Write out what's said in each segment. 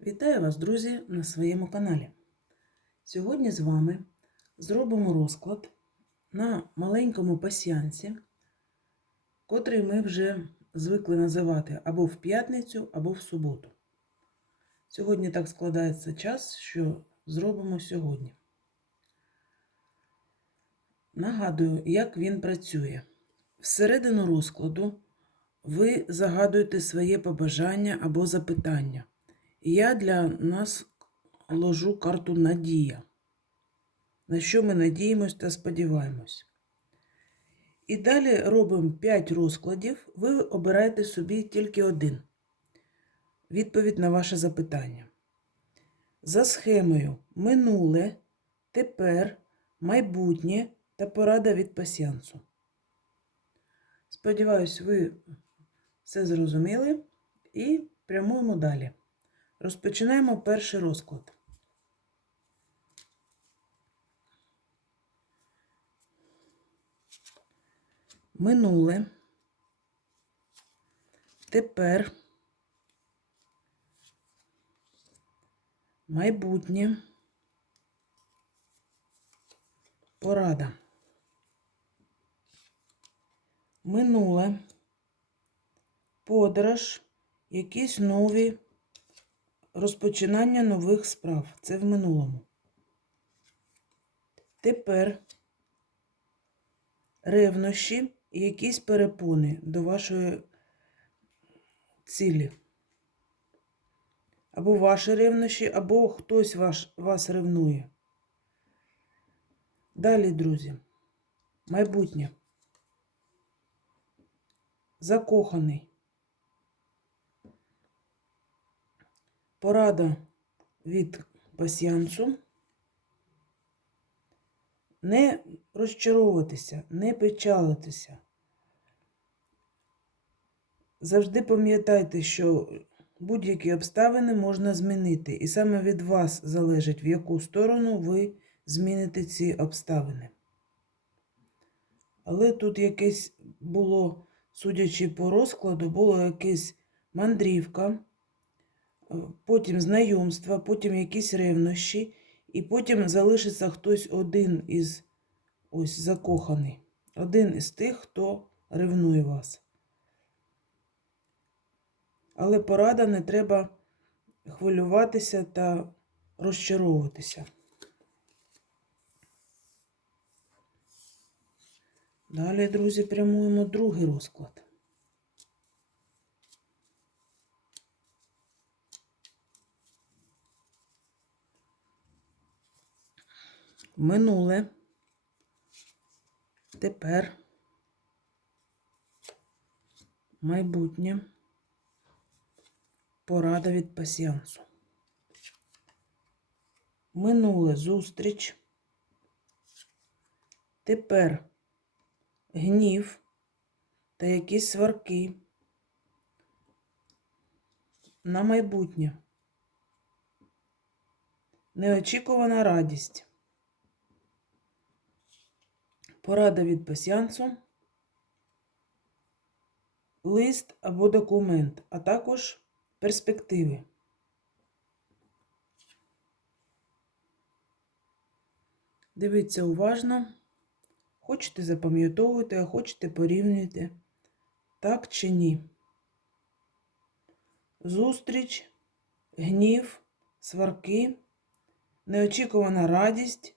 Вітаю вас, друзі, на своєму каналі. Сьогодні з вами зробимо розклад на маленькому пасіянці, котрий ми вже звикли називати або в п'ятницю, або в суботу. Сьогодні так складається час, що зробимо сьогодні. Нагадую, як він працює. Всередину розкладу ви загадуєте своє побажання або запитання. Я для нас ложу карту Надія. На що ми надіємось та сподіваємось. І далі робимо 5 розкладів. Ви обираєте собі тільки один. Відповідь на ваше запитання. За схемою минуле, тепер, майбутнє та порада від пасіянсу. Сподіваюсь, ви все зрозуміли і прямуємо далі. Розпочинаємо перший розклад. Минуле. Тепер. Майбутнє. Порада. Минуле. Подорож. Якісь нові розпочинання нових справ. Це в минулому. Тепер ревнощі і якісь перепони до вашої цілі. Або ваші ревнощі, або хтось ваш, вас ревнує. Далі, друзі, майбутнє. Закоханий. Порада від пасіянцу. Не розчаровуватися, не печалитися. Завжди пам'ятайте, що будь-які обставини можна змінити, і саме від вас залежить, в яку сторону ви зміните ці обставини. Але тут якесь було, судячи по розкладу, було якась мандрівка потім знайомства, потім якісь ревнощі, і потім залишиться хтось один із ось закоханий, один із тих, хто ревнує вас. Але порада не треба хвилюватися та розчаровуватися. Далі, друзі, прямуємо другий розклад. Минуле, тепер, майбутнє, порада від пасіансу. Минуле зустріч, тепер гнів та якісь сварки на майбутнє. Неочікувана радість. Порада від пасіянцу, лист або документ, а також перспективи. Дивіться уважно. Хочете запам'ятовуйте, а хочете порівнюйте. Так чи ні. Зустріч, гнів, сварки, неочікувана радість,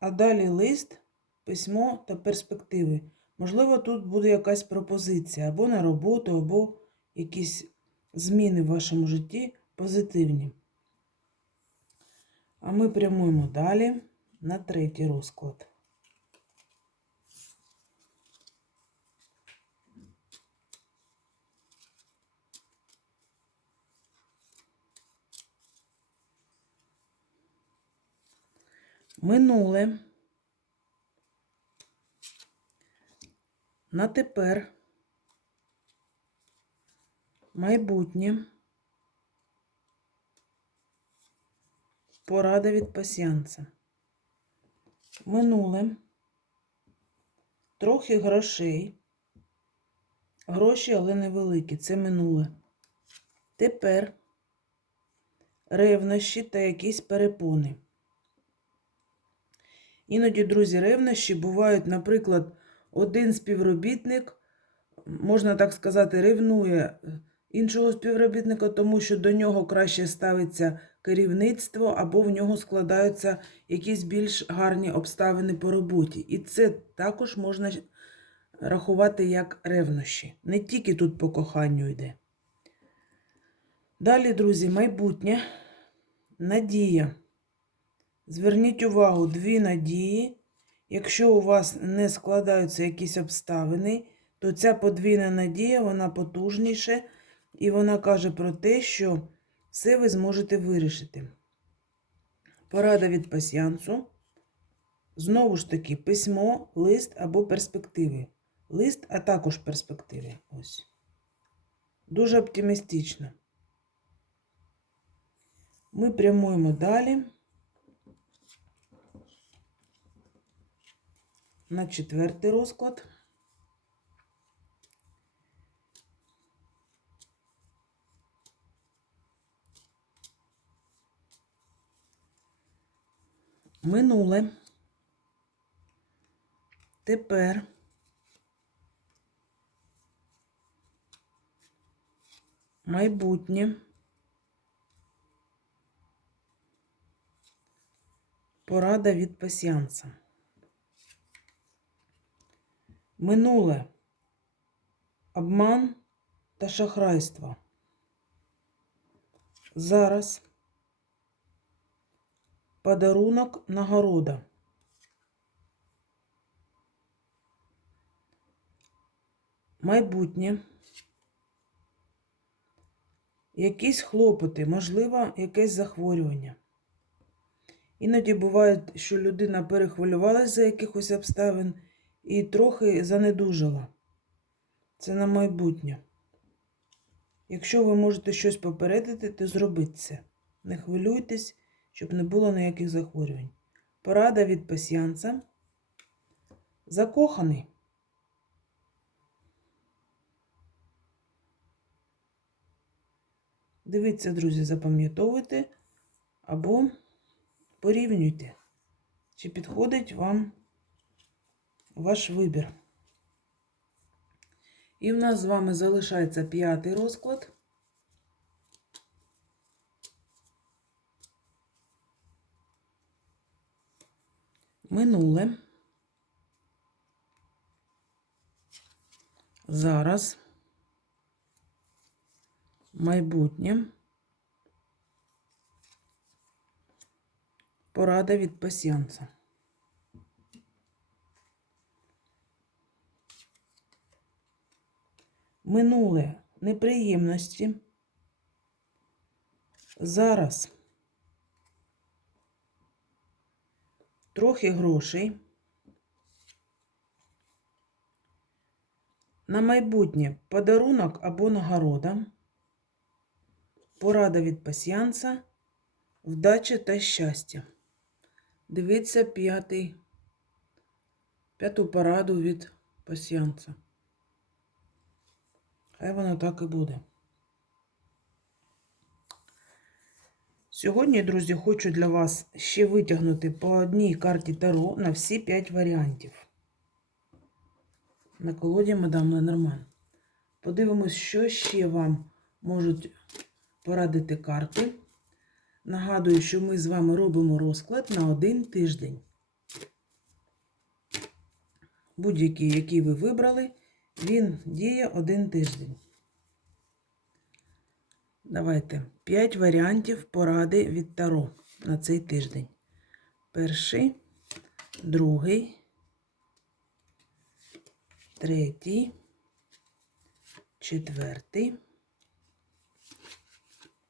а далі лист письмо та перспективи. Можливо, тут буде якась пропозиція або на роботу, або якісь зміни в вашому житті позитивні. А ми прямуємо далі на третій розклад. Минуле. На тепер, майбутнє, порада від пасіянця. Минуле, трохи грошей, гроші, але невеликі, це минуле. Тепер ревнощі та якісь перепони. Іноді, друзі, ревнощі бувають, наприклад, один співробітник, можна так сказати, ревнує іншого співробітника, тому що до нього краще ставиться керівництво або в нього складаються якісь більш гарні обставини по роботі. І це також можна рахувати як ревнощі. Не тільки тут по коханню йде. Далі, друзі, майбутнє. Надія. Зверніть увагу, дві надії. Якщо у вас не складаються якісь обставини, то ця подвійна надія, вона потужніше, і вона каже про те, що все ви зможете вирішити. Порада від пасіянсу. Знову ж таки, письмо, лист або перспективи. Лист, а також перспективи. Ось. Дуже оптимістично. Ми прямуємо далі. На четвертий розклад. Минуле. Тепер. Майбутнє. Порада від пасіанса. Минуле. Обман та шахрайство. Зараз. Подарунок нагорода. Майбутнє. Якісь хлопоти, можливо, якесь захворювання. Іноді буває, що людина перехвилювалася за якихось обставин і трохи занедужала. Це на майбутнє. Якщо ви можете щось попередити, то зробіть це. Не хвилюйтесь, щоб не було ніяких захворювань. Порада від пасіянца. Закоханий. Дивіться, друзі, запам'ятовуйте або порівнюйте, чи підходить вам ваш вибір. І в нас з вами залишається п'ятий розклад. Минуле. Зараз. Майбутнє. Порада від пасіянца. Минуле неприємності. Зараз трохи грошей. На майбутнє подарунок або нагорода. Порада від пасіянца, вдача та щастя. Дивіться п'ятий, п'яту пораду від пасіянца. Хай воно так і буде. Сьогодні, друзі, хочу для вас ще витягнути по одній карті Таро на всі 5 варіантів. На колоді Мадам Ленорман. Подивимось, що ще вам можуть порадити карти. Нагадую, що ми з вами робимо розклад на один тиждень. Будь-який, який ви вибрали, він діє один тиждень. Давайте 5 варіантів поради від Таро на цей тиждень. Перший, другий, третій, четвертий,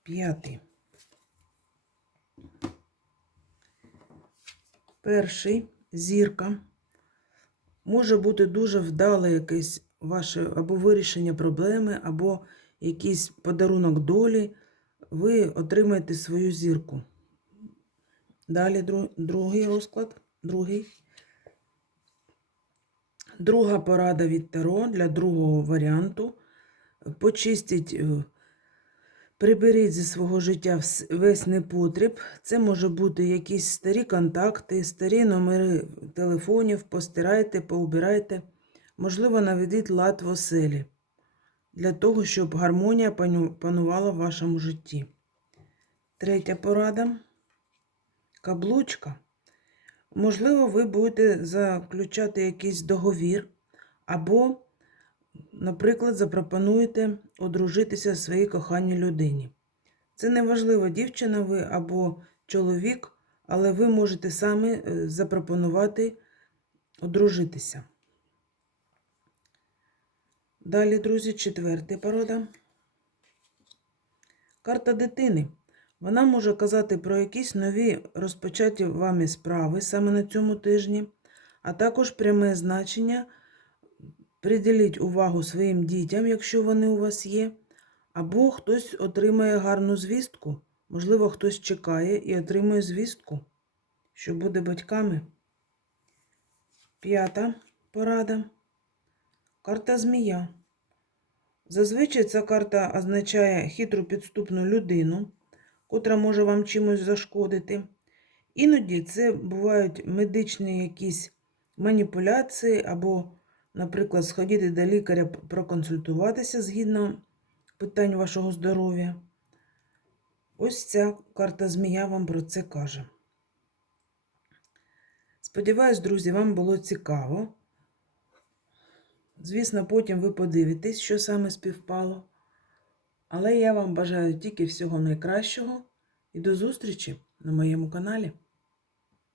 п'ятий. Перший зірка. Може бути дуже вдале якесь ваше або вирішення проблеми, або якийсь подарунок долі. Ви отримаєте свою зірку. Далі дру- другий розклад. Другий. Друга порада від Таро для другого варіанту. Почистіть е, Приберіть зі свого життя весь непотріб. Це може бути якісь старі контакти, старі номери телефонів, постирайте, поубирайте. Можливо, наведіть лад в оселі для того, щоб гармонія панувала в вашому житті. Третя порада. Каблучка. Можливо, ви будете заключати якийсь договір, або, наприклад, запропонуєте одружитися своїй коханій людині. Це не важливо, дівчина ви або чоловік, але ви можете самі е, запропонувати одружитися. Далі, друзі, четверта порода. Карта дитини. Вона може казати про якісь нові розпочаті вами справи саме на цьому тижні, а також пряме значення. Приділіть увагу своїм дітям, якщо вони у вас є, або хтось отримає гарну звістку, можливо, хтось чекає і отримує звістку, що буде батьками. П'ята порада. Карта змія. Зазвичай ця карта означає хитру підступну людину, котра може вам чимось зашкодити. Іноді це бувають медичні якісь маніпуляції, або, наприклад, сходити до лікаря проконсультуватися згідно питань вашого здоров'я. Ось ця карта змія вам про це каже. Сподіваюсь, друзі, вам було цікаво. Звісно, потім ви подивитесь, що саме співпало. Але я вам бажаю тільки всього найкращого і до зустрічі на моєму каналі.